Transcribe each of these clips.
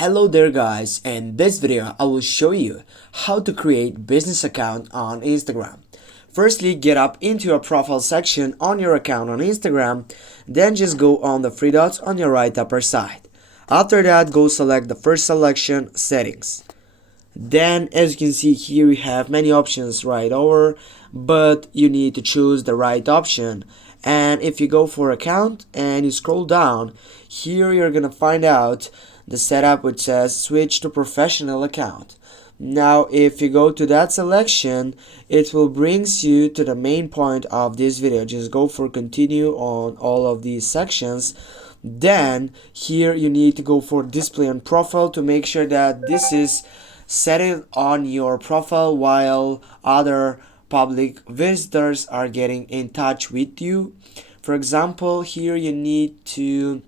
Hello there guys, in this video I will show you how to create business account on Instagram. Firstly, get up into your profile section on your account on Instagram, then just go on the three dots on your right upper side. After that, go select the first selection, settings. Then as you can see here, you have many options right over, but you need to choose the right option. And if you go for account and you scroll down, here you're gonna find out the setup which says switch to professional account. Now if you go to that selection, it will brings you to the main point of this video. Just go for continue on all of these sections. Then here you need to go for display on profile to make sure that this is set it on your profile while other public visitors are getting in touch with you. For example, here you need to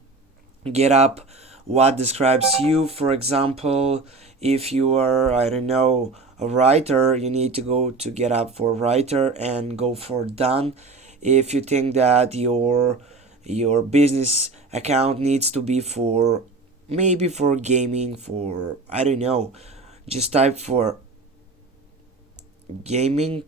get up what describes you. For example, if you are, I don't know, a writer, you need to go to get up for writer and go for done. If you think that your business account needs to be for maybe for gaming, for I don't know, just type for gaming,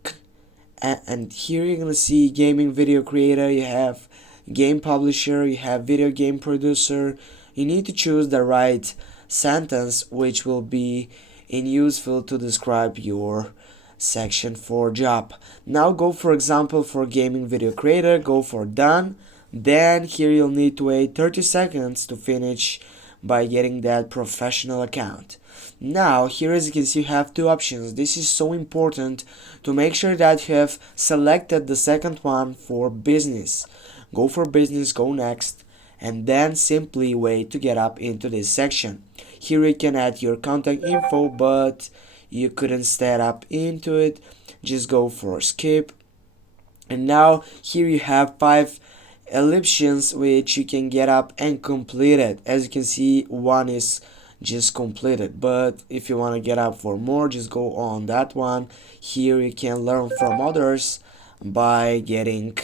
and here you're gonna see gaming video creator, you have game publisher, you have video game producer. You need to choose the right sentence which will be useful to describe your section for job. Now go for example for gaming video creator, go for done. Then here you'll need to wait 30 seconds to finish by getting that professional account. Now here as you can see you have two options. This is so important to make sure that you have selected the second one for business. Go for business, go next, and then simply wait to get up into this section. Here you can add your contact info, but you couldn't set up into it. Just go for skip. And now here you have 5 ellipses which you can get up and complete it. As you can see, one is just completed, but if you want to get up for more, just go on that one. Here you can learn from others by getting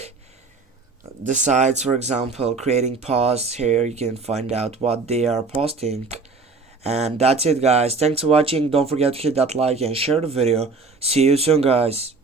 the sites, for example, creating posts. Here you can find out what they are posting. And that's it guys, thanks for watching. Don't forget to hit that like and share the video. See you soon guys.